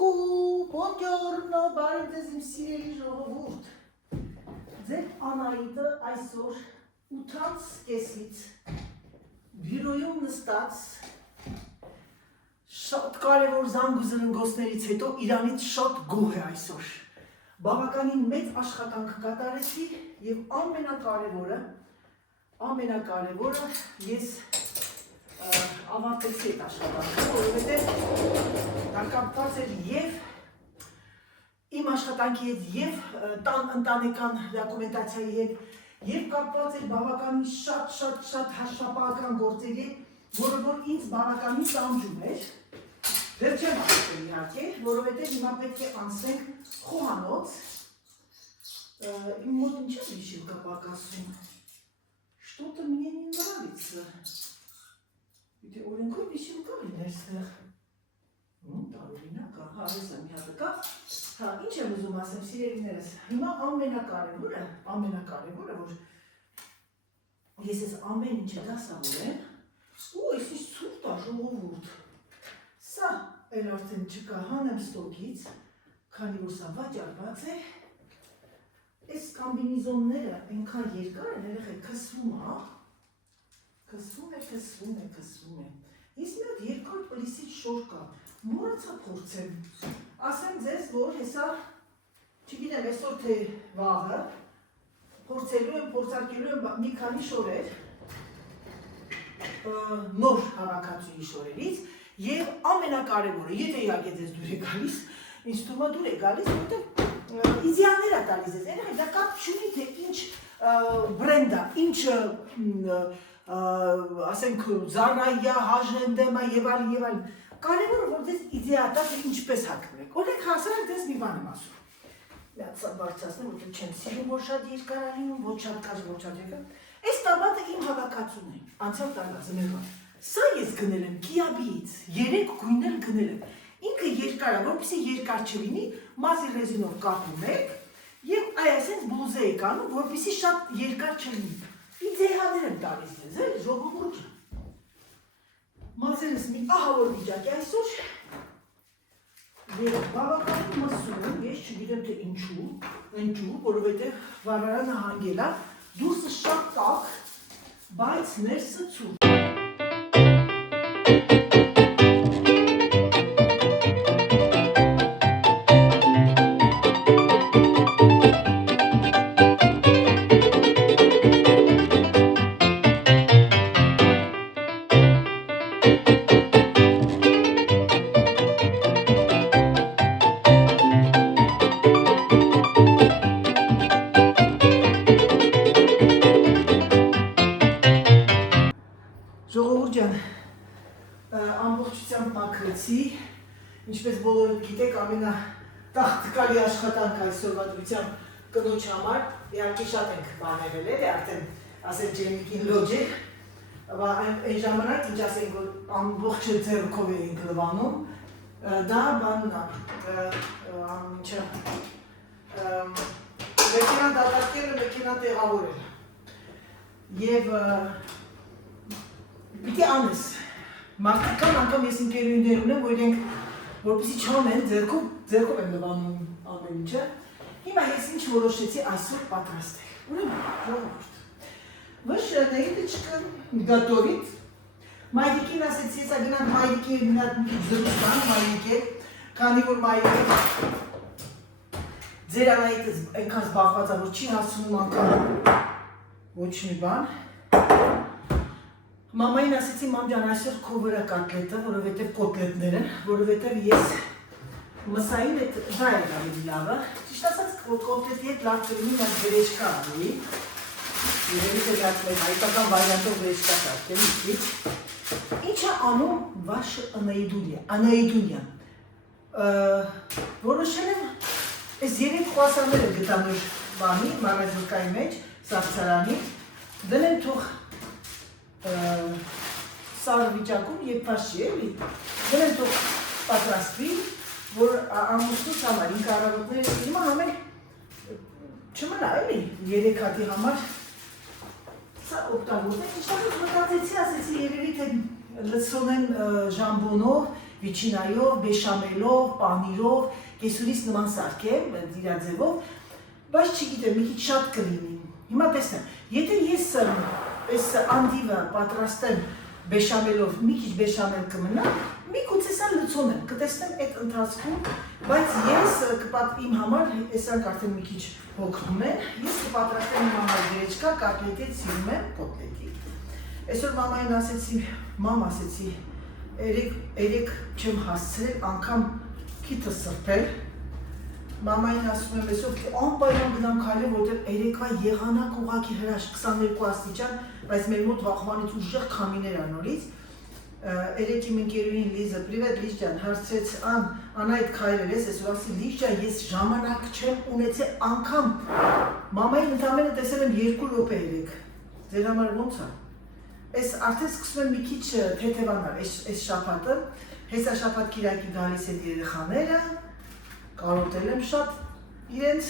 Cucù, buongiorno, բարև ձեզ իմ սիրելի ժողովուրդ։ Ձեր Անահիտը այսօր 8:30-ից բյուրոյում նստած շատ կարևոր զանգ ու զրնգոցներից հետո իրանից շատ գոհ է այսօր։ Բավականին մեծ աշխատանք կատարեցի եւ ամենակարևորը ես ավարտեցի այդ աշխատանքը, որովհետեւ դա կապված էր եւ իմ աշխատանքի հետ եւ ընտանեկան դոկումենտացիայի հետ եւ կապված էր բավականին շատ հաշվապահական գործերի, որը որ ինձ բավականին տանջում էր։ Դեռ չեմ ասել իհարկե, որովհետեւ հիմա պետք է անցնենք խոհանոց։ Իմ մոտ ինչ է վիշիլ կա պակասում։ Что-то мне не нравится. Դե օրենքով վիշիլ կա լիներ այստեղ։ Տարօրինակ է, ես եմ հատը կա։ Ինչ եմ ուզում ասեմ, սիրելիներս, հիմա ամենակարևորը, որ ես ես ամեն ինչը դասավորեմ, ու ես ինչ ցուրտ է ժողովուրդ։ Սա էլ արդեն չկա, հանեմ ստոկից, քանի որ սա վաճառված է, այս կամբինեզոնները այնքան երկար են, երեխեք քսվում է, քսվում է։ Ես մի հատ երկար պլիսից շոր կա, մոռացա փորձեմ, ասեմ ձեզ, որ հեսա, չգիտեմ այսօր թե վաղը, փորձարկելու եմ մի քանի շորեր, նոր հավաքածուի շորերից, եւ ամենակարևորը, եթե իհարկե ձեզ դուր է գալիս, ինձ թվում է դուր է գալիս, որտեղ իդեալներ է տալիս ես, երեխեք, դա կապ չունի, թե ինչ բրենդ է, ինչ ասենք Զարայա, Հաժենդեմա եւ այլն, կարևորը որ դες իդեալը ինչպես հագնեք։ Օրենք հասարակ դες մի բան եմ ասում։ Միացա բարձրացնեմ, որ չեմ սիրում որ շատ երկար է լինում, ոչ շատ կարճ, ոչ շատ երկար։ Այս տաբատը իմ հավաքածուն է, անցյալ տարվա զմերվա։ Սա ես գնել եմ Կիաբիից, 3 գույներ գնել եմ։ Ինքը երկար է, որպեսզի երկար չլինի, մազի ռեզինով կապում եք եւ այսպես բլուզա եք անում, որպեսզի շատ երկար չլինի։ Իդեալներ եմ տալիս ձեզ, ժողովուրդ։ Մազերս մի ահավոր վիճակ է այսօր եւ բավականին մսում եմ, ես չգիտեմ թե ինչու, որովհետեւ վարարանը հանգել է, դուրսը շատ տաք, բայց ներսը ցուրտ։ Ժողովուրդ ջան, ամբողջությամբ մաքրեցի, ինչպես բոլորը գիտեք, ամենատաղտկալի աշխատանք այսօրվա դրությամբ կնոջ համար, իհարկե շատ ենք բաներել էլի, արդեն ասել ջեմիկին լոջ է, այն ժամանակ, ինչ ասենք, որ ամբողջ ձեռքով էինք լվանում, դա բանն է, մեքենան դատարկելը, մեքենան տեղավորել և Պիտի անես, մարդիկան անգամ ես ինկերուիներ ունեմ, որ իրենք որպեսի չանեն, ձերքով եմ լվանում ամեն ինչը, հիմա ես ինչ որոշեցի այսօր պատրաստել, ուրեմն ժողովուրդ, Вы Наидочка готовит, Մայրիկին ասեցի, ես գնանք մայրիկի մի զրուցան, մայրիկի, քանի որ մայրիկի ձեր Անահիտը այնքան զբաղված է, որ չի հասնում անգամ ոչ մի բան, Մամային ասեցի, մամ ջան, այսօր քո վրա կոտլետը, որովհետև կոտլետները, որովհետև ես մսային այդ դա է ավելի լավը, ճիշտ ասած կոտլետի հետ լավ կլինի նա գրեչկա ավելի, երևի թե դա հայկական վարիանտով գրեչկա կարգել, ինչ է անում Վաշը Անահիտունյան, որոշել եմ այս 3 խոասաները գտա նոր բանի, մագազինկայի մեջ, սարցարանի, դնեմ թող սար վիճակում և պաշի էլի, դրեն թող պատրաստվի, որ ամուսնուց համար, ինք առավոտները հիմա համել չմնա էլի, 3 հատի համար սա օգտագործել, ինչտեղից մտածեցի, ասեցի երևի թե լցոնեն ժամբոնով վիչինայով, բեշամելով, պանիրով, կեսուրից նման սարքեմ, իրա ձևով, բայց չգիտեմ, մի քիչ շատ կլինի։ Հիմա տեսնեմ, եթե ես այս անդիվը պատրաստեմ բեշամելով, մի քիչ բեշամել կմնա, մի գուցե սա լցոնեմ, կտեսնեմ այդ ընթացքում, բայց ես իմ համար, այսրանք արդեն մի քիչ հոգնում են, ես կպատրաստեմ իմ համար գրեչկա, կոտլետից սիրում եմ կոտլետի։ Այսօր մամային ասեցի, մամ ասեցի, երեք չեմ հասցրել, անգամ քիթը սրբել, մամային ասում եմ այսօր, անպայման գնամ քայլեմ, որտեղ երեկվա եղանակ ուղղակի հրաշք 22 աստիճան, բայց մեր մոտ վաղվանից ուժեղ քամիներ ա նորից։ Երեք իմ ընկերուհին Լիզը, պրիվետ Լիզ ջան, հարցրեց, Անա այդ քայլեր ես, այսօր ասի Լիզ ջան, ես ժամանակ չեմ ունեցել անգամ, մամային ընդամենը տեսել եմ 2 րոպե երեք, ձեր համար ոնց ա։ Այս արդեն սկսում եմ մի քիչ թեթևանալ, այս շաբաթը, հեսա շաբաթ կիրակի գալիս են երեխաները, կարոտել եմ շատ իրենց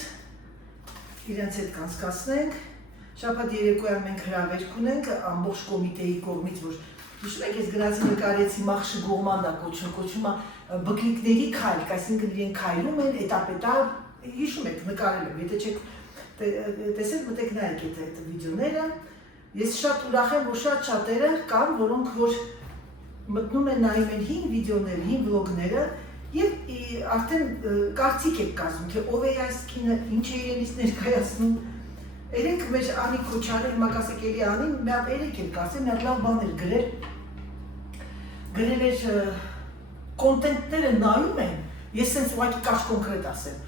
հետ կանցկացնենք, շաբաթ երեկոյան մենք հրավերք ունենք ամբողջ կոմիտեի կողմից, որ հիշում եք, ես գնացի նկարեցի մախշի գողմանդա կոչում է բկնիկների քայլ, այսինքն իրեն քայլում են, էտապ, հիշում եք, նկարել եմ, եթե չեք տեսել, մտեք նայեք այդ վիդեոները, ես շատ ուրախ եմ, որ շատ շատերը կան, որոնք որ մտնում են նայում են հին վիդեոները, հին վլոգները և արդեն կարծիք եք կազմում, թե ով է այս կինը, ինչ է իրենից ներկայացնում։ Երեք մեր Անի Քոչարը, հիմա կասեք էլի Անին, մի հատ երեք էր կարծեմ, մի հատ լավ բան էր գրել էր կոնտենտները նայում են, ես սենց ուղղակի կարճ կոնկրետ ասեմ,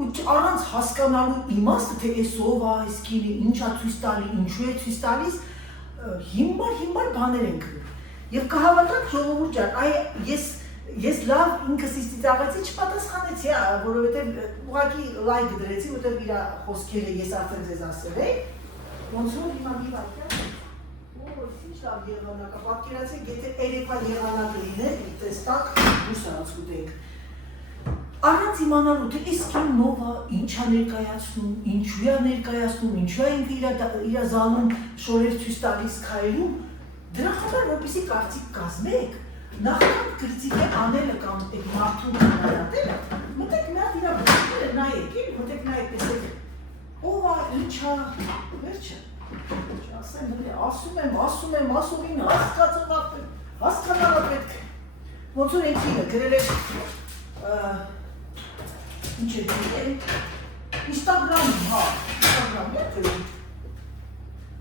ու առանց հասկանալու իմաստը, թե այս ով է, այս կինը, ինչ է ցույց տալի, ինչու է ցույց տալիս, հիմար բաներ են գրում։ Եվ կհավատաք ժողովուրդ ջան, ես լավ ինքս ինձ ծիծաղեցի, չպատասխանեցի, որովհետև ուղղակի լայք դրեցի, որովհետև իր խոսքերը ես արդեն ձեզ ասել էի, ոնց որ հիմա մի վայրկյան, ինչ լավ եղանակ է, պատկերացրեք, եթե երեկվա եղանակը լիներ, տեստակ դուրս արած կուտեինք։ Առանց իմանալու, թե այս կինն ով է, ինչ է ներկայացնում, ինչու է ներկայացնում, ինչու է ինքը իր զալում շորեր ցույց տալիս քայլում, դրա համար որպեսզի կարծիք կազմեք, նախքան քրիտիկը անելը կամ այդ մարդուն նայատելը, մտեք մի հատ իր բնիկները նայեք, մտեք նայեք, տեսեք, ով է, ինչ է, վերջը, ասում եմ, ասումին հասկանալը պետք է, ոնց որ այն կինը գրել է, ինչ է դիրել,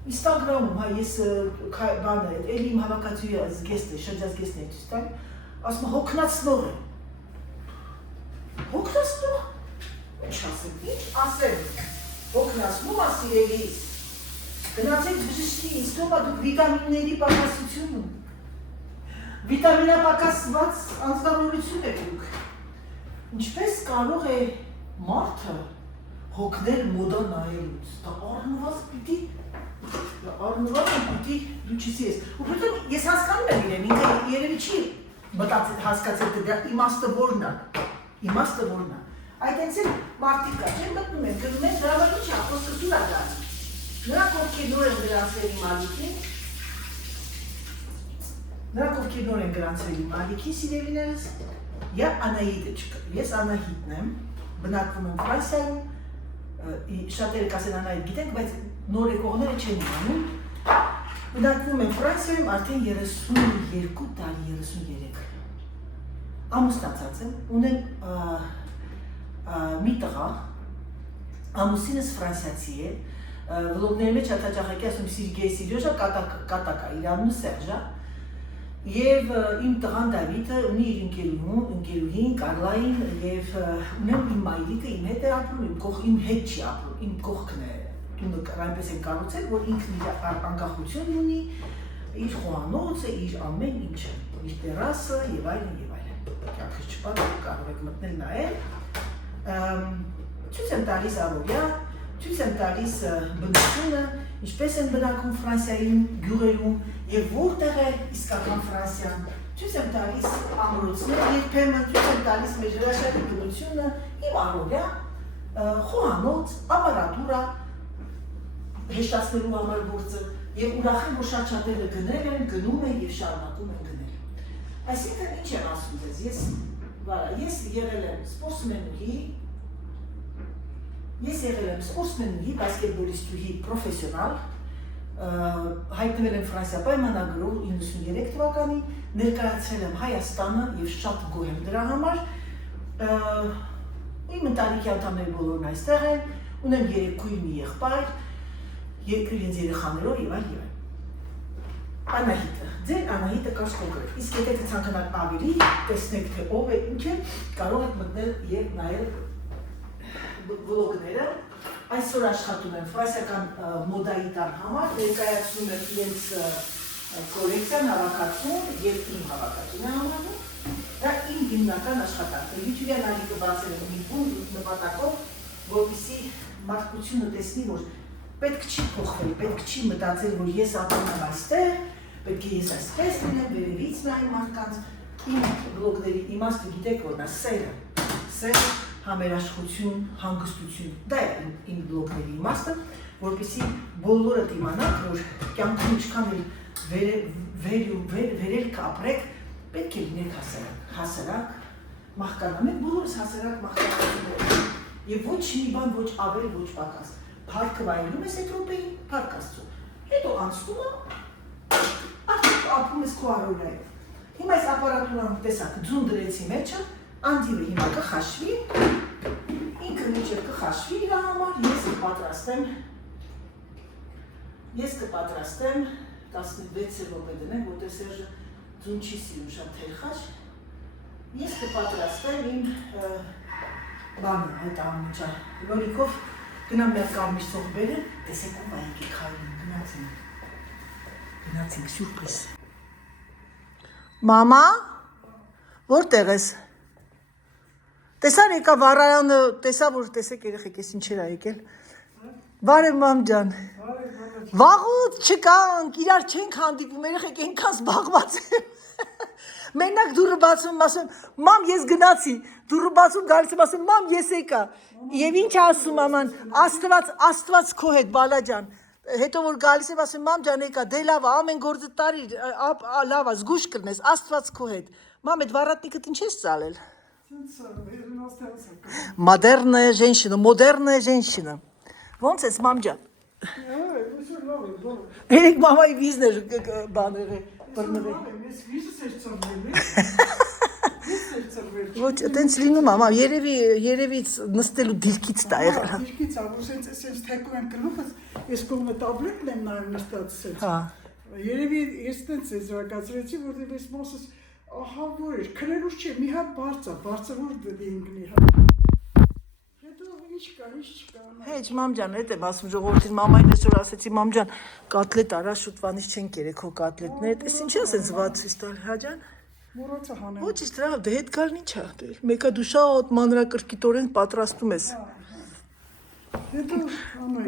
Instagram-ում, ես բանը, էլի իմ հավակացույը զգեստ է, շրջած գեստ է ցույց տալ, ասում է հոգնածնող է։ Հոգնածնող։ Ինչ ասեմ, հոգնածնում է սիրելիս։ Գնացեք բժշկի, ինձ թող դուք վիտամինների պակասություն ունեք։ Վիտամինապակասված անձնավորություն եք դուք։ Ինչպես կարող է մարդը հոգնել մոդա նայելուց, դա առնված պիտի լուչիսի ես, որովհետև ես հասկանում եմ իրեն, ինքը երևի չի հասկացել, թե դա իմաստը որն է, այդ հենց էլ մարդիկ կա, չեն մտնում են, գնում են, դրա վրա ինչ է, խոսքը դուր է գալիս, նրանք ովքեր նոր են գրանցվել իմ ալիքին, սիրելիներս, և Անահիտը չկա, ես Անահիտն եմ, բնակվում եմ Ֆրանսիայում, շատերը կասեն Անահիտ գիտենք, բայց նոր եկողները չեն իմանում, բնակվում եմ Ֆրանսիայում արդեն 32 տարի, 33, ամուսնացած եմ, ունեմ մի տղա, ամուսինս ֆրանսիացի է, վլոգների մեջ հատաճախակի ասում Սիրգեյ Սիրյոժա, կատակա, իր անունը Սերժա, և իմ տղան Դավիթը ունի իր ընկերուհին, Կարլային, և ունեմ իմ մայրիկը իմ հետ է ապրում, իմ հետ չի ապրում, իմ կողքն է, տունը այնպես են կառուցել, որ ինքն իր անկախություն ունի, իր խոհանոցը, իր ամեն ինչը, իր տերասը և այլն և այլն, կյանքս չպատում, կարող եք մտնել նայել, ցույց եմ տալիս առօրյա, ցույց եմ տալիս բնությունը, ինչպես են բնակվում Ֆրանսիայում, գյուղերում և որտեղ է իսկական Ֆրանսիան, ցույց եմ տալիս ամրոցներ, երբեմն ցույց եմ տալիս մեր հրաշալի բնությունը, իմ առօրյա, խոհանոց, ապարատուրա, հեշտացնելու համար գործը և ուրախ եմ, որ շատ շատերը գնել են, գնում են և շարունակում են գնել։ Այսինքն ինչ եմ ասում ձեզ, ես եղել եմ սպորտսմենուհի, բասկետբոլիստուհի պրոֆեսիոնալ, հայտնվել եմ Ֆրանսիա պայմանագրով 93 թվականին, ներկայացրել եմ Հայաստանը եւ շատ գոհ եմ դրա համար։ Իմ ընտանիքի անդամները բոլորն այստեղ են, ունեմ 3 քույր, մի եղբայր, իրենց երեխաներով եւ այլ։ Անահիտը, ձեր Անահիտը կար կոնկրետ, իսկ եթե ցանկանաք ավելի, տեսնեք թե ով է, ինչ է, կարող եք մտնել եւ նայել վլոգները։ Այսօր աշխատում եմ ֆրանսիական մոդայի տան համար, ներկայացնում եմ իրենց կոլեկցիան, հավաքածուն եւ իմ հավաքածունը համարում։ Դա իմ հիմնական աշխատանքն է։ YouTube-յան ալիքը բացել եմ մի բուն նպատակով, որպեսզի մարդկությունը տեսնի, որ պետք չի փոխվել, պետք չի մտածել, որ ես ապրում եմ այստեղ, պետք է ես այսպես լինեմ, վերևից նայեմ մարդկանց։ Իմ բլոգների իմաստը գիտեք որն է, սեր, համերաշխություն, հանգստություն։ Դա է իմ բլոգների իմաստը, որպեսզի բոլորդ իմանաք, որ կյանքում ինչքան էլ վերելք ապրեք, պետք է լինեք հասարակ, մահկանա, մենք բոլորս հասարակ մահկանա եւ ոչ մի բան, ոչ ավել, ոչ պակաս։ Փառքը վայելում ես այդ րոպեին, փառք Աստծո։ Հետո անցնում է, արդյոք ապրում ես քո առօրյայով։ Հիմա այս ապարատուրան տեսակ ձուն դրեցի մեջը, անդիրը հիմա կխաշվի, ինքը միջև կխաշվի իր համար, ես կպատրաստեմ 16 րոպե դնեմ, որտեղ Սերժը ձուն չի սիրում շատ թերխաշ, ես կպատրաստեմ իմ բանը, այդ ամիջա, լորիկով գնամ մեր կարմիր սող բերեմ, տեսեք ում այք եք հայրին, գնացինք, սյուրպրիզ։ Մամա, որտեղ ես։ Տեսար եկա վառարանը, տեսա որ տեսեք երեխեք ես ինչեր ա եկել։ Բարև մամ ջան։ Վաղուց չկանք, իրար չենք հանդիպում, երեխեք այնքան զբաղված եմ։ Մենակ դուրը բացում, ասում, մամ ես գնացի, դուրը բացում գալիս եմ, ասում, մամ ես եկա։ Եվ ինչ ասում աման, Աստված քո հետ բալա ջան։ Հետո որ գալիս եմ ասում, մամ ջան եկա, դե լավ, ամեն գործը տարի, լավ, զգուշ կլնես, Աստված քո հետ։ Մամ այդ վառատնիկդ ինչ ես ծալել։ Մոդեռная женщина։ Ոնց ես մամ ջան։ Երեք մամայի վիզն էր բաները, բռնվել։ Ոչ, այտենց լինում մամա, երևից նստելու դիրքից դա եղել։ Դիրքից, ավոր սենց թեկու եմ գլուխս, ես կողմը տաբլետն եմ նայում նստած սենց։ Երևի ես տենց ես զրակացրեցի, որտեղ ես մոսս ահա որ էր, քրերուս չէ, մի հատ բարձա որ դեմ գնի հա։ Հետո ինչ չկա։ Հեչ մամ ջան, հետ եմ ասում ժողովրդին, մամային այսօր ասեցի մամ ջան, կատլետ արա շուտվանից չենք երեքո կատլետներ, այս ինչ ես այս վացից տալ, հա ջան։ Մոռացա հանեմ։ Ոչ իսկ դրա, դե հետ գալն ինչա, մեկը դու շատ մանրակրկիտորեն պատրաստում ես։ Հետո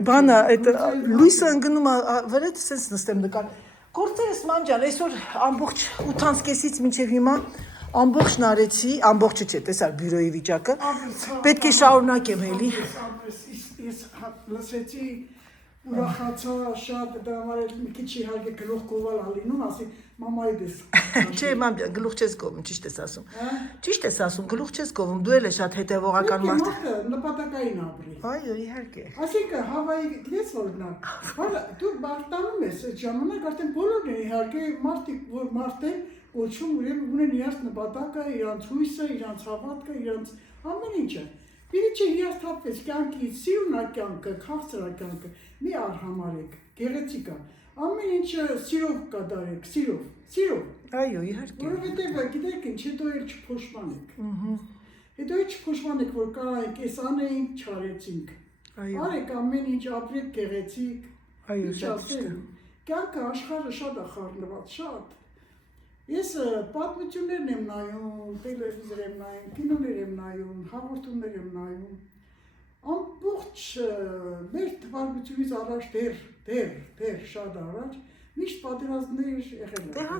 Բանը, այդ լույսը ընկնում է, վրետ սենց նստեմ նկար։ Գործերս մամ ջան, այսօր ամբողջ 8:30-ից մինչև հիմա ամբողջն արեցի, ամբողջը չէ, տեսար բյուրոյի վիճակը։ Պետք է շարունակեմ էլի։ Ես լսեցի ուրախացա շատ դա համար էլ մի քիչ իհարկե գլուխ կովալ ալինում, ասի մամայի դես։ Չէ, մամ ջան, գլուխ չես կովում, ճիշտ ես ասում։ Ճիշտ ես ասում, գլուխ չես կովում, դու էլ ես շատ հետևողական մարդ։ Մարդը նպատակային ապրի։ Այո, իհարկե։ Այսինքն Հավայի գիտես որն է։ Բանը դու բարտանում ես այդ ժամանակ արդեն բոլորն են իհարկե մարդիկ որ մարդեն կոչում ուրեմն ունեն իրենց նպատակը, իրենց հույսը, իրենց հավատքը, իրենց ամեն ինչը։ Պիտի չհիասթափվես կյանքից, սիրունա կյանքը, քաղցրակյանքը, մի արհամարեք, գեղեցիկ է։ Ամեն ինչը սիրով կատարեք, սիրով։ Այո, իհարկե։ Որովհետև գիտեք ինչ, հետո էլ չփոշմանեք։ Հետո էլ չփոշմանեք, որ կարայք, էս անեինք, չարեցինք։ Արեք ամեն ինչ, ապրեք գեղեցիկ։ Այո, շատ։ Կյանքը աշխարհը շատ է խառնված, շատ։ Ես պատմություններն եմ նայում, տելևիզոր եմ նայում, կինոներ եմ նայում, հաղորդումներ եմ նայում։ Ամբողջ մեր թվարկությունից առաջ դեռ շատ առաջ միշտ պատերազմներ եղել են։ Դե հա,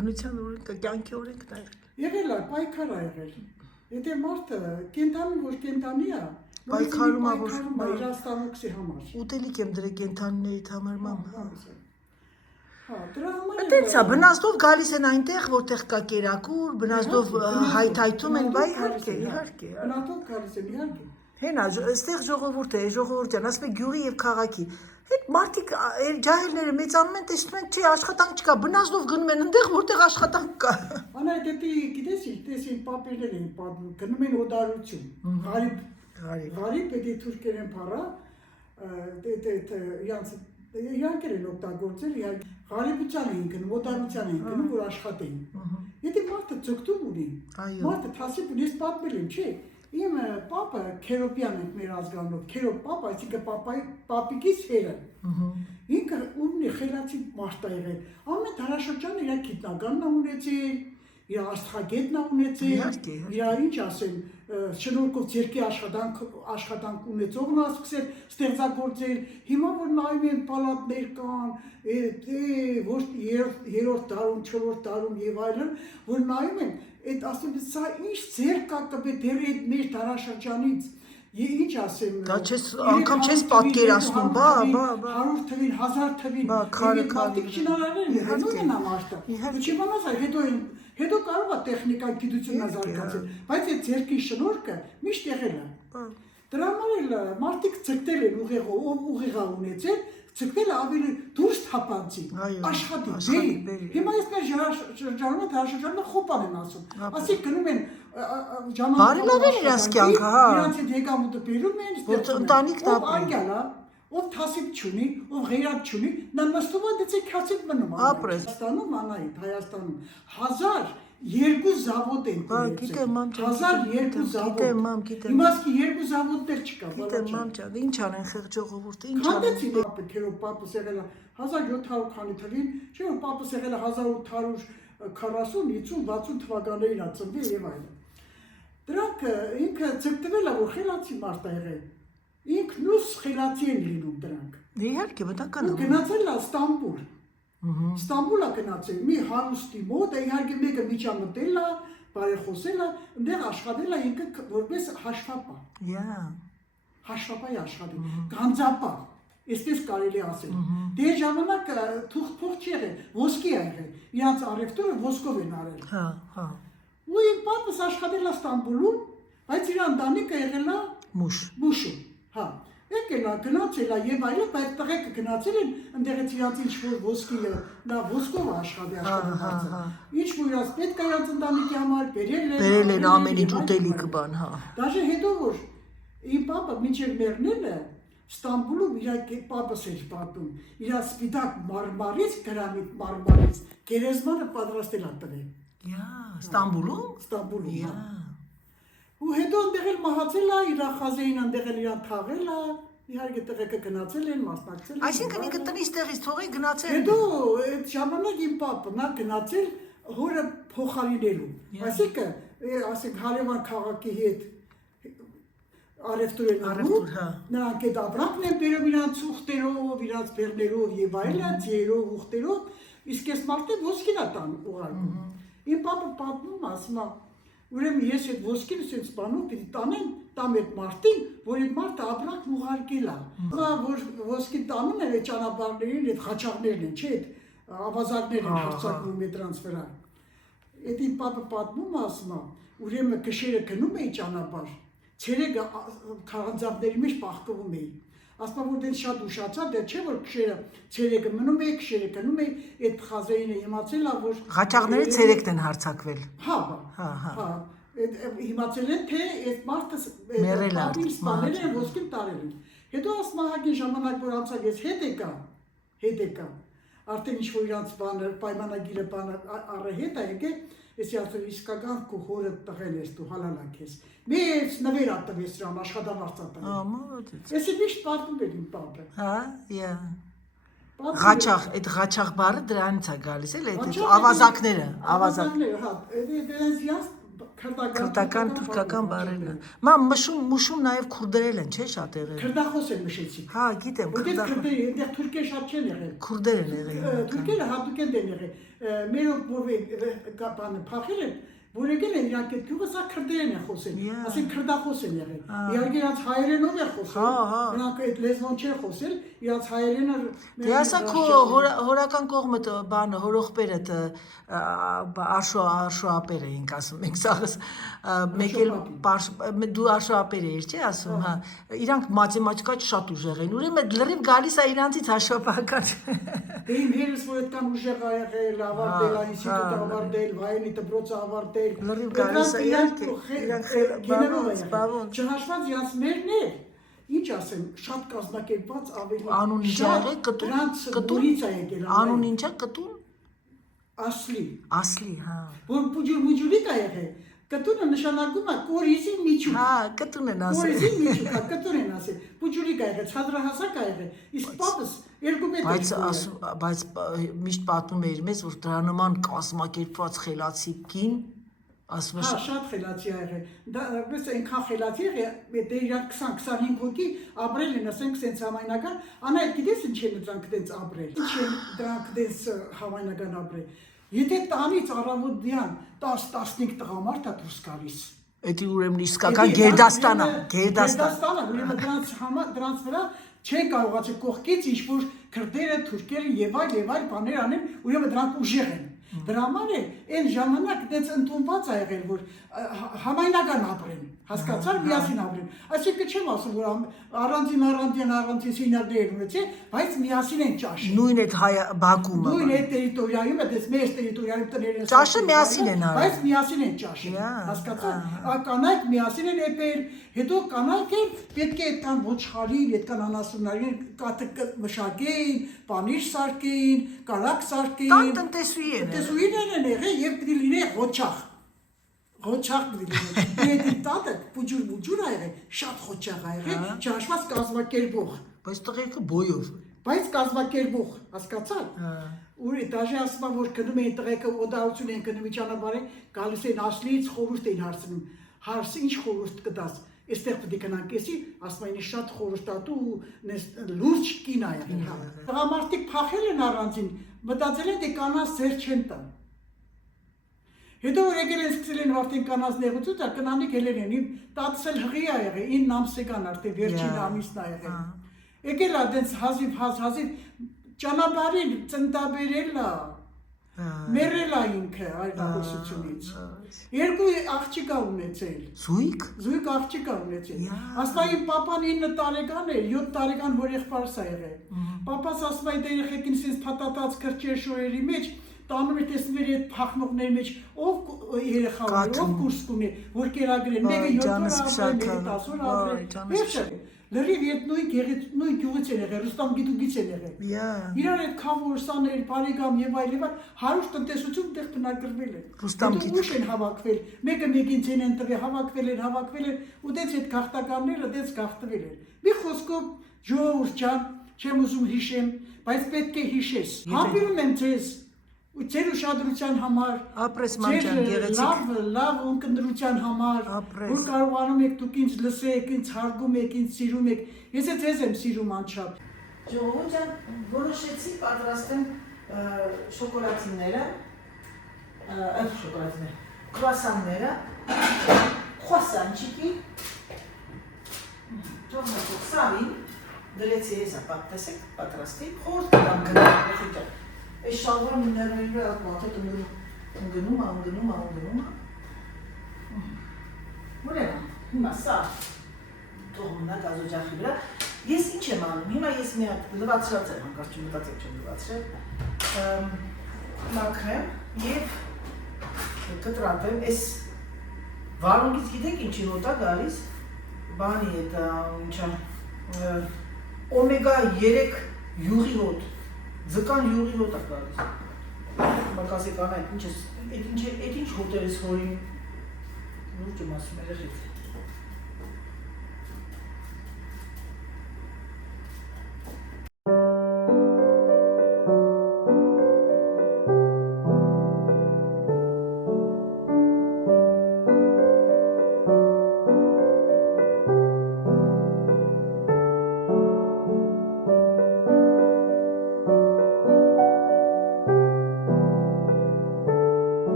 բնության օրենքը, կյանքի օրենքն է եղել։ Եղել է, պայքար է եղել։ Եթե մարդը կենտանի որ կենտանի է, պայքարում է իր աստանոքսի համար։ Ուտելիք եմ դրել կենթանիների համար մամ։ Հա, դրա համար Դենց է, բնազդով գալիս են այնտեղ, որտեղ կա կերակուր, բնազդով հայթայթում են, բայ իհարկե։ Բնազդով գալիս են, իհարկե։ Հենա, այստեղ ժողովուրդ է, ժողովուրդ ջան, ասում է գյուղի եւ քաղաքի։ Այդ մարդիկ ջահելները մեծանում են, տեսնում են, չի աշխատանք չկա, բնազդով գնում են այնտեղ, որտեղ աշխատանք կա։ Անա դեպի գիտես ինչ պապերներ են պատմում, գնում են օդարություն։ Ղարիբ էդի թուրքերեն փառա, իրանք են օգտագործել, ղարիբության էին գնում, օդարության էին գնում, որ աշխատեին։ Եթե մարդը ձգտում ունի, մարդը թասիբ ունի, ես պատմել եմ, չէ։ Իմ պապը Քերոպյան է մեր ազգանով, Քերոպ պապ, այսինքն պապիկիս հերը։ Ինքը ունի խելացի մարդ է եղել։ Ամեն դարաշրջանը իր գիտնականն է ունեցել, իր աստղագետն է ունեցել, իր ինչ ասեմ, շնորհքով ձերքի աշխատանք ունեցողն է սկսել ստեղծագործել։ Հիմա որ նայում են պալատներ կան, ոչ 3-րդ դարում, 4-րդ դարում եւ այլն, որ նայում են, այդ ասեմ, սա ինչ ձեր կա կբե դեռ այդ մեր դարաշրջանից, ինչ ասեմ, անգամ չես պատկերացնում, բա 100 թվին, 1000 թվին, մարդիկ շինարարներ հանում են ամարտը, չիմանաս հետո կարող է տեխնիկայի գիտությունը զարգացել, բայց այդ ձերքի շնորհքը միշտ եղել է։ Դրա համար էլ մարդիկ ցկտել են ուղեղա ունեցել, ցկտել ավելի դուրս թափանցի, աշխատի, բերի։ Հիմա ես մեր շրջանում խոպան են ասում, ասի գնում են բարելավել իրաց կյանքը, հա։ Իրանց հետ եկամուտը բերում են, ընտանիքն ով անգալ է, ով թասիբ չունի, ով ղեյրատ չունի, նա նստում է դեցի քասիբ մնում է։ Հայաստանում անայդ, Հայաստանում 1002 զավոդ են գիտեմ, 1002 զավոդ։ Իմաստի 2 զավոդներ չկա, գիտեմ, մամ ջան, ինչ անեն խեղճ ժողովուրդը, ինչ անեն։ Քանդեցին Քերոպ պապս եղել է 1700 քանի թվին, չէ՞ որ պապս եղել է 1840, 50, 60 թվականներին է ծնվել եւ այլն։ Դրանք ինքը ցկտվել է, որ խելացի մարդ է եղել։ Ինքն ուսս խելացի են լինում դրանք։ Իհարկե, բնական է։ Գնացել է Ստամբուլ։ Ստամբուլ է գնացել, մի հարուստի մոտ, իհարկե մեկը միջամտել է, բարեխոսել է, այնտեղ աշխատել է ինքը որպես հաշվապա։ Հաշվապա է աշխատել, գանձապա, այսպես կարելի ասել։ Դե ժամանակ թուղթ չի եղել, ոսկի է եղել, իրանց առևտուրը ոսկով են արել։ Ու իմ պապս աշխատել է Ստամբուլում, բայց իր ընտանիքը եղել է Մուշում, հա։ Եկել է, գնացել է եւ այլն, բայց տղեկը գնացել են, այնտեղից իրանց ինչ-որ ոսկի, նա ոսկով աշխատել։ Ինչ-որ իրանց պետք է իրանց ընտանիքի համար բերել են ամեն ինչ ուտելիքը բան, հա։ Դաժե հետո որ իմ պապը մինչև մեռնելը Ստամբուլում իր պապս էր պատում, իր սպիտակ մարմարից, գրանիտ մարմարից գերեզմանը պատրաստել է տվել։ Ստամբուլում։ Ու հետո այնտեղ էլ մահացել է, իր խազեին այնտեղ էլ իրան թաղել է, իհարկե տղեկը գնացել են, մասնակցել են։ Այսինքն ինքը տնից տեղից թողի գնացել։ Հետո այդ ժամանակ իմ պապը նա գնացել հորը փոխարինելու։ Այսինքն, ասենք հարևան քաղաքի հետ առևտուր են անում, նրանք այդ ապրանքն են բերում իրանց ուխտերով, իրանց բեռներով եւ այլն, ձիերով, ուխտերով, իսկ այս մարդը ոսկին է տան ուղարկում։ Իմ պապը պատմում ասում է, ուրեմն ես այդ ոսկին ասենց բանում պիտի տանեմ, տամ այդ մարդին, որ այդ մարդը ապրանքն ուղարկել է։ Որ ոսկին տանում են այդ ճանապարհներին, այդ խաչաղներն են, չէ՞, այդ ավազակներ են հարձակվում դրանց վրա։ Այդ իմ պապը պատմում ասում է, ուրեմն գշերը գնում էի ճանապարհ, ցերեկը քարանձավների մեջ պահկվում էի։ Ասում որ դեն շատ ուշացա, դե չէ որ քշերը ցերեկը մնում էի, քշերը գնում էի, այդ խազեինը իմացել է որ Ղաչաղները ցերեկն են հարձակվել։ Հա։ Իմացել են թե այդ մարդը մեռել է, սպանել են, ոսկին տարել են։ Հետո ասում հագին ժամանակ որ անցավ ես հետ եկա։ Արդեն ինչ որ իրանց բանը պայմանագիրը բանը առհետ է եկել, ես ասում իսկական քո հորը տղեն ես դու հալալակ ես։ Մեծ նվեր ատվես դրան աշխատավարձ ատվել։ Մոլոդեց։ Ես միշտ պատմում եմ իմ պապը։ Ղաչաղ, այդ ղաչաղ բառը դրանից է գալիս էլ այդ ավազակները, հա, դրանց յաս քրդական թուրքական բառերն են։ Մամ մշում նաև քուրդերել են, չէ՞ շատերը։ Քրդախոս են մշեցի։ Հա, գիտեմ, քրդախոս։ Այնտեղ թուրքեր շատ չեն եղել։ Քուրդեր են եղել։ Թուրքերը հատուկ են եղել։ Մերով որ բանը փախել են, որ եկել են իրանք այդ գյուղը սա քրդերեն է խոսել, Yeah. ասեն քրդախոս են եղել։ Իհարկե իրանք հայերենով է խոսել, հա։ նրանք այդ լեզվոն չէ խոսել, իրանք հայերենը Դե ասա քո հորական կողմը բանը հորողբերը արշոապեր էինք ասում, մենք սաղս մեկ էլ դու արշոապեր էիր, չէ՞ ասում, հա։ Իրանք մաթեմատիկայից շատ ուժեղ են, ուրեմն լրիվ գալիս է իրանցից հաշվապահական։ Դե իմ հերս որ այդքան ուժեղ ա եղել, ավարտել, ինստիտուտ ավարտել, վայրենի դպրոցը ավարտել, լրիվ գալիս է իրանք բավոց, չհաշված իրանց մերներ, ինչ ասեմ, շատ կազմակերպված ավելի, Անուն ինչ ա եղել, դուրից ա եկել, անուն ինչ է, կտուն։ Ասլի, հա։ որ պուջուր-մուջուրիկ ա եղել, կտունը նշանակում է կորիզի միջուկ, Հա, կտուն են ասել։ կորիզի միջուկ ա, կտուն են ասել, պուջուրիկ ա եղել, ցածրահասակ ա եղել, իսկ պապս 2 մետր Բայց միշտ պատմում էիր մեզ, որ դրա նման կազմակերպված խելացի կին, ասում Հա, շատ խելացի ա եղել, դա պես այնքան խելացի եղել, դե իրանք 20-25 հոգի ապրել են, ասենք սենց համայնական, անա այդ գիտես ինչ են դրանք դենց ապրել, ինչ են դրանք դենց համայնական ապրել, եթե տանից առավոտյան 10-15 տղամարդ ա դուրս գալիս, Էդի ուրեմն իսկական Գերդաստան է, Գերդաստանը, ուրեմն դրանց վրա չեն կարողացել կողքից ինչ-որ քրդերը, թուրքերը եւ այլ բաներ անեն, ուրեմն դրանք ուժեղ են։ Դրա համար է այն ժամանակ դից ընդունված ա եղել, որ համայնական ապրեն, հասկացար, միասին ապրեն։ Այսինքն չեմ ասում, որ առանձին սենյակներ ունեցել, բայց միասին են ճաշել։ Նույն այդ Բաքումը։ Նույն այդ տերիտորիայում, այդպես մեր տերիտորիայում տները են։ Ճաշը միասին են արել։ Բայց միասին են ճաշել, հասկացար։ Կանայք միասին են եպել, հետո կանայք են պետք է այդքան ոչխարին, այդքան անասուններին կատը մշակեին, պանիր սարքեին, կարակ սարքեին։ Կան տնտեսուի են։ Տնտեսուին են եղել եւ պիտի լինեն ղոչախ։ Ղոչախ պիտի լինեն։ Այդ տատը պուջուր ա եղել, շատ ղոչախ ա եղել, չհաշված կազմակերպող։ Բայց տղերքը բոյով։ Բայց կազմակերպող, հասկացար։ Ուր դաժե ասում որ գնում էին տղեկը օդարություն են գնում ճանապարհին, գալիս են ասլից խորհուրդ էին հարցնում։ Հարց ինչ խորհուրդ կտաս։ Այստեղ պետք է գնանք էսի, ասում են շատ խորհրդատու ու լուրջ կին ա եղել, հա։ Տղամարդիկ փախել են առանձին, մտածել են դե կանանց ձեր չեն տան։ Հետո որ եկել են սկսել են արդեն կանանց նեղություն տալ, կնանիկ ելել են, իմ տատս էլ հղի ա եղել, 9 ամսական արդեն վերջին ամիսն ա եղել։ Եկել ա դենց հազիվ ճանապարհին ծնտաբերել ա, մերել ա ինքը այլախոսությունից։ 2 աղջիկա ունեցել։ Զույգ աղջիկա ունեցել։ Ասա իմ պապան 9 տարեկան էր, 7 տարեկան հորեղբայրս ա եղել։ Պապաս ասում է դե երեխեքին sense փաթաթած կրճեր շորերի մեջ տանում է տեսնում էր այդ փախնողների մեջ ով երեխա ունի, ով կուրս կունի, որ կերագրեն, մեկը 7 օր ապրել, մեկը 10 օր ապրել։ Վերջը լրիվ այդ նույն գյուղից են եղել, Ռուստամ գիտուգից են եղել։ Իրար այդ քավորսաներ, բարեկամ եւ այլ 100 տնտեսություն տեղ բնակրվել են։ Ռուստամ գիտ ուշ են հավաքվել, մեկը մեկին ցեն են տվել, հավաքվել են, ու դից այդ գաղթականները դից գաղթվել են։ Մի խոսքով ժողովուրդ ջան, չեմ ուզում հիշեմ, բայց պետք է հիշես։ Հապիրում եմ ձեզ ու ձեր ուշադրության համար, ապրես մանջան գեղեցիկ, լավ ունկնդրության համար, որ կարողանում եք դուք ինձ լսեք, ինձ հարգում եք, ինձ սիրում եք, ես ձեզ եմ սիրում անչափ։ Ժողովուրդ ջան, որոշեցի պատրաստեմ շոկոլադները, կրուասանները, խոսանչիկի, թողնացող սարին, դրեցի ես ապատտեսեք, պատրաստի, խորտ կտամ գնալ, Այս շալվարը միներների վրա մաթետ ընգնում ա։ Ուրեմն, հիմա սա թողմնա գազոջախի վրա։ Ես ինչ եմ անում, հիմա ես մի հատ լվացրած եմ, հանկարծ չմտածեք չեմ լվացրել, մաքրեմ և կտրատեմ, այս վարունգից գիտեք ինչի հոտ ա գալիս, բանի էտ ինչա, օմեգա 3 յուղի հոտ, Ձկան յուղի հոտ ա գալիս, մակասեք անայք, այդ ինչ հոտեր ես հորին, լուրջ եմ ասում երեխեք։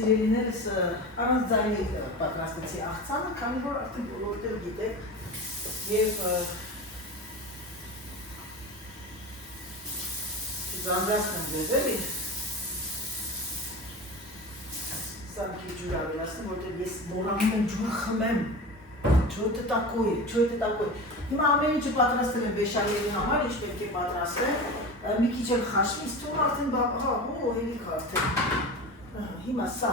Սիրելիներս առանց ձայնի պատրաստեցի աղցանը, քանի որ արդեն բոլորտեղ գիտեք եւ զանգացն եմ դեզելի սա մի ջուր ավելացնեմ, որտեղ ես մոռանում եմ ջուր խմեմ, что это такое, հիմա ամեն ինչը պատրաստել եմ բեշամելի համար, ինչ պետք է պատրաստել, մի քիչ էլ խաշվի, ինձ թվում արդեն հելիք արդեն, հիմա սա,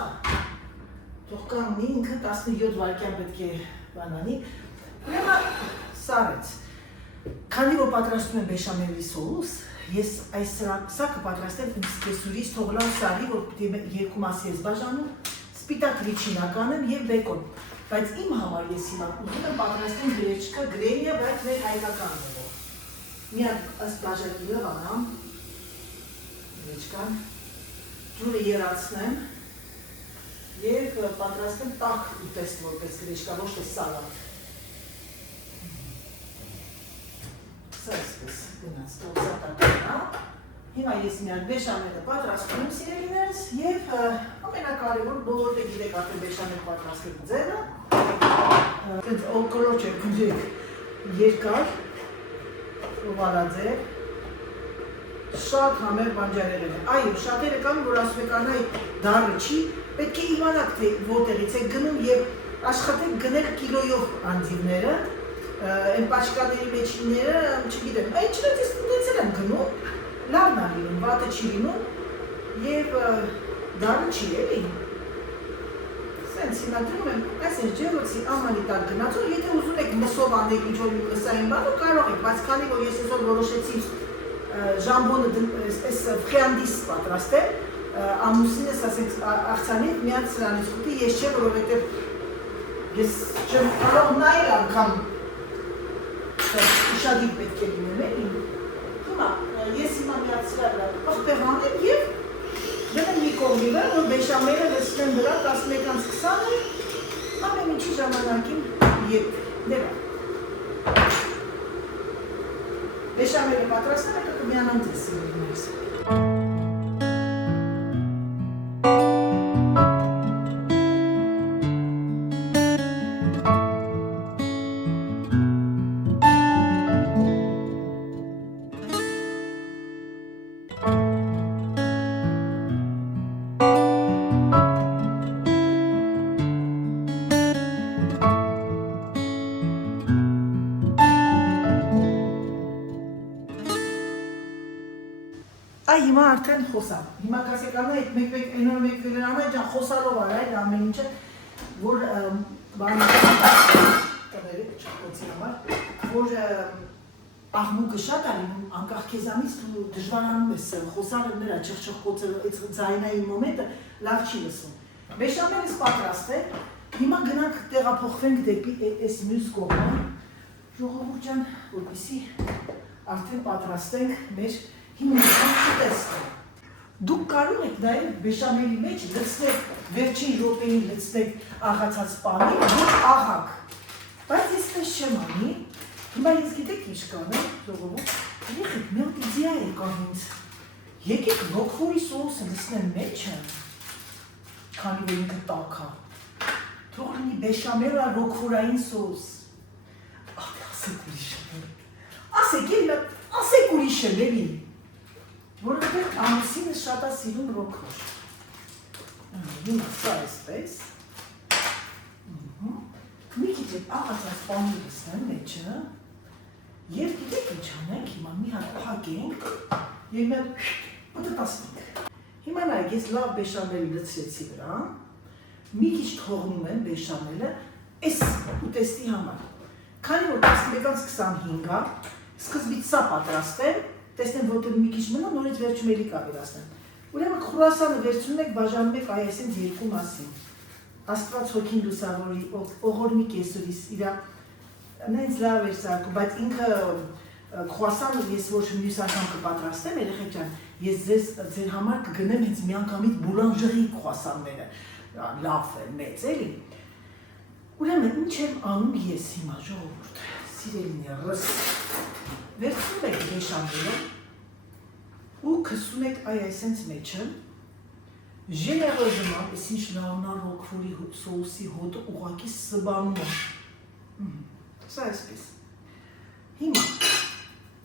թող կանգնի, ինքը 17 վայրկյան պետք է բանանի, ուրեմն սարեց, քանի որ պատրաստում եմ բեշամելի սոուս, ես սա կպատրաստեմ իմ սկեսուրից թողլան սարի, որ 2 մասի ես բաժանում, սպիտակ վիչինական եմ և բեկոն, բայց իմ համար ես հիմա ուզում եմ պատրաստեմ գրեչկա, գրենյա, բայց մեր հայկական նվով, միակ ըստ բաժակիրը վանամ, գրեչկան, ջուրը երացնեմ և պատրաստեմ տակ ուտեստ որպես գրեչկա, ոչ թե սալատ, սա այսպես գնաց, տողզատակնա, հիմա ես միակ բեշամելը պատրաստում եմ սիրելիներս և ամենակարևոր բոլորը գիտեք արդեն բեշամել պատրաստելու ձևը, տենց օկոլոչ է գնջեք երկար, ուվալաձև, շատ համեր բանջարեղեն է, այո, շատերը կան, որ ասում եք անայ դարը չի, պետք է իմանաք, թե որտեղից եք գնում և աշխատեք գնել կիլոյով անձիվները, այն պաչկաների մեջինները, չգիտեմ, այն չնայց ես տնեցել եմ գնում, լավն է լինում, վատը չի լինում և դարը չի էլի։ Սենց հիմա դրում եմ, այս ջերոցի ամանի տակ գնացող, եթե ուզում եք մսով անեք ինչ-որ մսային բանը, կարող եք, բայց քանի որ ես այսօր որոշեցի ժամբոնը այսպես ֆրիանդիս պատրաստել, ամուսինս ասենք աղցանի միած սրանից կուտի, ես չէ, որովհետև ես չեմ կարող նայել անգամ ուշադիր պետք է լինեմ էլի։ Հիմա, ես հիմա միացրել աղբեղան եմ և դեմ մի կողմիվը, որ բեշամելը լսնեմ վրա 11:20 ամեն ինչի ժամանակին ետ, դերա։ Բեշամելը պատրաստել եք կմյանան ձեզ սիրելիներս։ Այ հիմա արդեն խոսալ, հիմա կասեկանա այդ մեկ-մեկ այնոր մեկ վելրանա ջան խոսալով արա այդ ամեն ինչը, որ աղմուկը շատ ալինում անկախ քեզանից դու դժվարանում ես խոսալը նրա չխչխկոցը այդ ձայնային մոմենտը լավ չի լսում։ Բեշամելս պատրաստ է, հիմա գնանք տեղափոխվենք դեպի այս մյուս կողմը, ժողովուրդ ջան, որպեսզի արդեն պատրաստենք մեր հիմնական ուտեստը։ Դուք կարող եք նաև բեշամելի մեջ լցնեք, վերջին րոպեին լցնեք աղացած պանիր, ոչ աղակ։ Բայց այսպես չեմ անի, հիմա ես գիտեք ինչ կանեմ, ժողովուրդ, եղեք մի հատ իդեա եկավ ինձ։ Եկեք ռոքֆորի սոուսը լցնեմ մեջը, քանի որ ինքը տաք է։ Թող լինի բեշամելա ռոքֆորային սոուս։ Ասեք ուրիշ եմ, էլի։ Որովհետև ամուսինս շատ է սիրում ռոքֆոր։ Հիմա սա այսպես։ Մի քիչ այդ աղացած պանիրը լցնեմ մեջը։ Եվ գիտեք ինչ անենք, հիմա մի հատ փակենք եւ մենք ուտտասնենք։ Հիմա նայեք, ես լավ բեշամել լցրեցի վրա։ Մի քիչ թողնում եմ բեշամելը այս ուտեստի համար։ Քանի որ 11:25 է, սկզբից սա պատրաստեմ, տեսնեմ որտեղ մի քիչ մնա, նորից վերջում էլի կավերացնեմ։ Ուրեմն խուրասանը վերցնում եք, բաժանում եք այ այսպես երկու մասի։ Աստված հոգին լուսավորի, օղորմի կեսուրիս իրա նենց լավ էր սարքում, բայց ինքը խուրասանը ես ոչ մյուս անգամ կպատրաստեմ, երեխեք ջան, ես ձեր համար կգնեմ հենց միանգամից բուլանժերի խուրասանները, լավ է, մեծ էլի։ Ուրեմն ինչ եմ անում ես հիմա ժողովուրդ, սիրելիներս, վերցնում եք բեշամելը ու քսում եք այ այսենց մեջը Généreusement, si je l'en ai recouvert aussi haut, ou qui se bat. Ça espèce. Hima.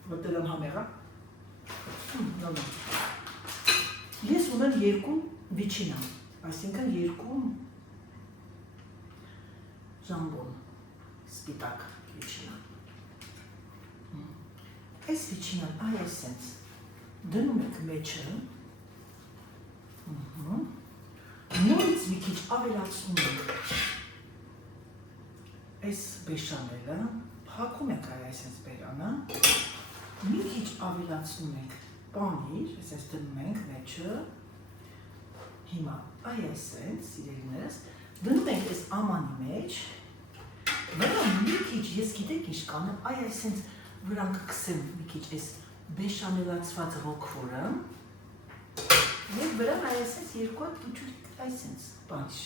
Votre l'homme hamera. Non. Ես ունեմ երկու վիճինա, այսինքն երկու ժամբոն, սպիտակ վիճինա։ Այս վիճինան այ այսենց դնում եք մեջը, նորից մի քիչ ավելացնում եք այս բեշամելը, փակում եք այ այսենց բերանը, մի քիչ ավելացնում եք Պանիր, այսպես դնում ենք մեջը, հիմա այ այսենց, սիրելիներս, դնում ենք այս ամանի մեջ, վրա մի քիչ, ես գիտեք ինչ կանեմ, այ այսենց վրան կքսեմ մի քիչ այս բեշամելացված ռոքվորը, և վրան այ այսենց երկու հատ դուչուրիկ այսենց, պանիշ։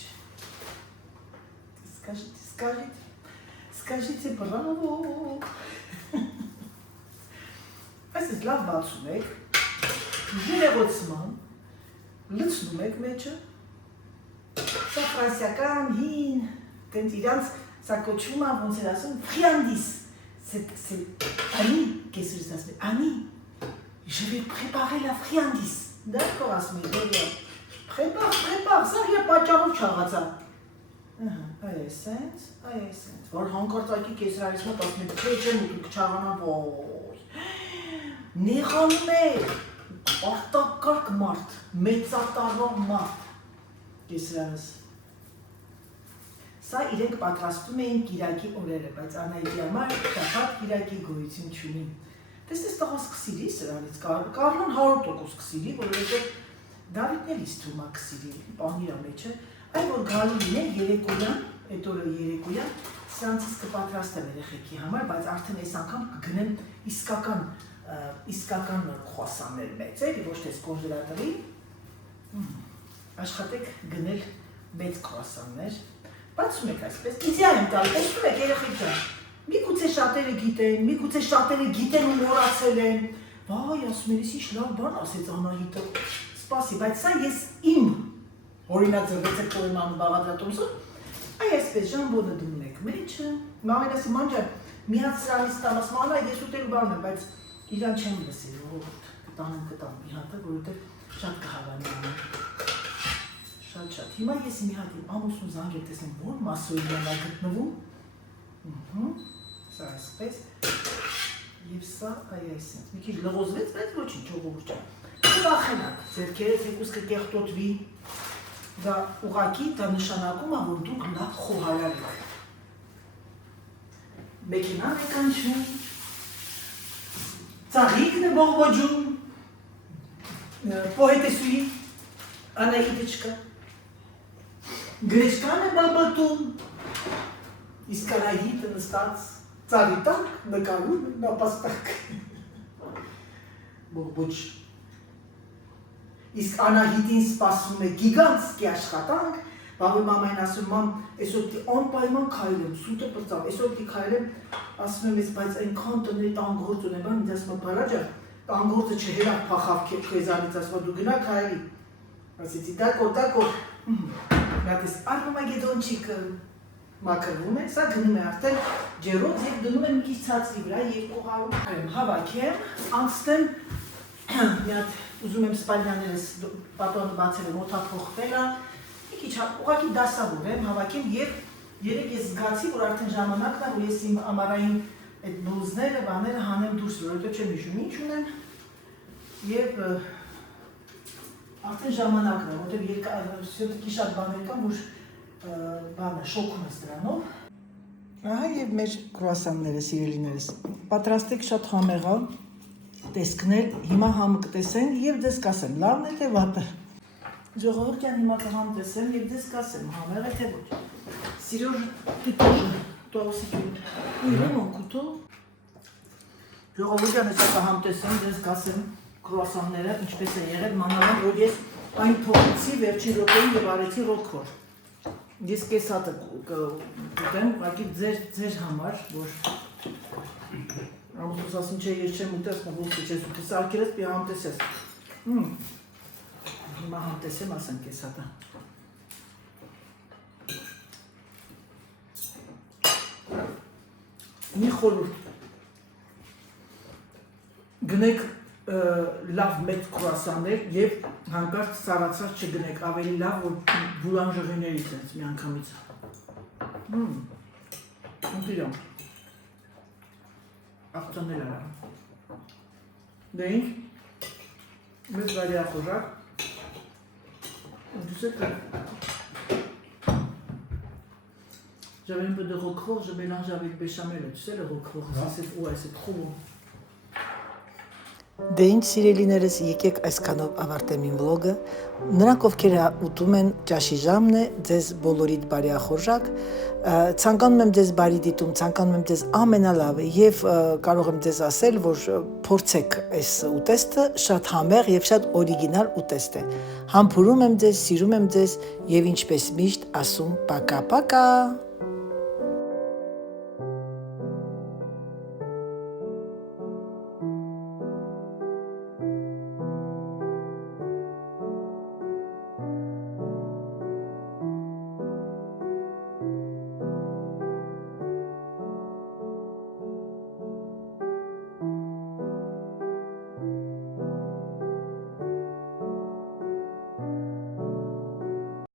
Скажите բրավո։ Այսպես լավ բացում եք, Ժերեղոցման, լցնում եք մեջը, սա ֆրանսիական հին, տենց իրանց սա կոչվում է, ոնց էր ասում, ֆրիանդիս, Անի, կեսուրս ասում է, Անի, je vais préparer la friandise, d'accord ասում է, prépare, սա իր պատճառով չաղացա, այ էսենց, որ հանկարծակի կեսրարից մոտ ասում է, թե չեմ ուտում կչաղանա, ոյ, նեղանում եք, արտակարգ մարդ, մեծատարող մարդ, կեսրանս։ Սա իրենք պատրաստում էին կիրակի օրերը, բայց Անահիտի համար շաբաթ կիրակի գոյություն չունի։ Տեսնես տղաս կսիրի սրանից, Կարլան 100% կսիրի, որովհետև Դավիթն էլ ինձ թվում է կսիրի, պանիրա մեջը, այ որ գալու լինեն երեկոյան, այդ օրը երեկոյան, սրանցից կպատրաստեմ երեխեքի համար, բայց արդեն այս անգամ կգնեմ իսկական խոասաններ մեծ էլի, ոչ թե կոնժելատորի, աշխատեք գնել մեծ խոասաններ, բացում եք այսպես, իդեալ եմ տալ, տեսնում եք երեխեք ջան, միգուցե շատերը գիտեն ու մոռացել են, վայ, ասում են, ինչ լավ բան ասեց Անահիտը, սպասի, բայց սա ես իմ օրինաձևեցեք կողմանում բաղադրատոմսը, այ այսպես ժամբոնը դնում եք մեջը, մամեն ասի մանջան, միած սրանից տամաս մանա, ես ուտելու բան եմ, բայց իրան չեմ լսել, կտանեմ մի հատը, որովհետև շատ կհավանի ամեն, շատ, հիմա ես մի հատ իմ ամուսնու զանգել տեսնեմ, որ մասոյիան է գտնվում, սա այսպես, և սա այ այսենց, մի քիչ լղոզվեց, բայց ոչինչ, ժողովուրդ չա, կվախենակ, ձերքերից եկուս կկեղտոտվի, դա ուղղակի դա նշանակում է, որ դուք լավ խոհարար եք, մեքենան եք անցնում, ծաղիկն է բողբոջում, պոհետեսուի, Անահիտը չկա, գրեշկան է բալբատում, իսկ Անահիտը նստած ծառի տակ, նկարում է նապաստակ, բողբոջ, իսկ Անահիտին սպասում է գիգանտսկի աշխատանք, բավի մամային ասում, մամ, այսօր անպայման քայլեմ, սուտը պրծավ, այսօր քայլեմ, ասում եմ ես, բայց այնքան տների տանգործ ունեմ, ինձ ասում եմ, բալաջա, տանգործը չհերավ փախավ քեզանից, ասում եմ, դու գնա քայլի, ասեցի, դակոր, նատես Արմագեդոնչիկ մակրվում է, սա գնում է արդեն ջերոց և դնում եմ մի քիչ ցածրի վրա 200 հավաքեմ, անցնեմ մի հատ ուզում եմ սպալյաներս պատոնը բացել եմ, օդափոխվել է, մի քիչ ուղղակի դասավորեմ, հավաքեմ և երեք ես զգացի, որ արդեն ժամանակն է, որ ես իմ ամառային այդ բլուզները, բաները հանեմ դուրս, որովհետև չեմ հիշում ինչ ունեմ և արդեն ժամանակն է, որովհետև սյոտիկի շատ բաներ կան, որ շոքում ես դրանով։ Ահա և մեր կրուասանները, սիրելիներս, պատրաստեք շատ համեղա, տեսքներ, հիմա համը կտեսեն և ձեզ կասեմ, լավն է թե վատը։ Ժողովուրդյան հիմա կհամ տեսեմ և ձեզ կասեմ, համեղ է թե ոչ։ Սիրոժ, ты тоже, toi aussi tu veux mon couteau։ Ժողովուրդյան ես կհամ տեսեմ, ձեզ կասեմ կրուասանները, ինչպես է եղել, մանավանդ, որ ես այն փոխեցի վերջին րոպեին և արեցի ռոքֆոր։ Ես կես հատը կուտեմ, ուղղակի ձեր համար, որ ամուսնուս ասում չէ, ես չեմ ուտես, ոնց չես ուտես, արկերես պի համ տեսես։ Հիմա համտեսեմ, ասենք ես հատա։ Մի խորհուրդ։ Գնեք լավ մեծ կրուասաններ եւ հանկարծ սառացած չգնեք, ավելի լավ որ բուլանժերիներից էս մի անգամից։ Ինտերիոր։ Աղջանել արա։ Դենք մեծ վարիախորակ tu sais que j'avais un peu de roquefort, je mélange avec béchamel, tu sais le roquefort, c'est trop bon. Դե ինչ սիրելիներս, եկեք այսքանով ավարտեմ իմ վլոգը։ Նրանք ովքեր ուտում են ճաշի ժամն է, ձեզ բոլորիդ բարի ախորժակ։ Ցանկանում եմ ձեզ բարի դիտում, ցանկանում եմ ձեզ ամենալավը եւ կարող եմ ձեզ ասել, որ փորձեք այս ուտեստը, շատ համեղ եւ շատ օրիգինալ ուտեստ է։ Համբուրում եմ ձեզ, սիրում եմ ձեզ եւ ինչպես միշտ ասում՝ պակա-պակա։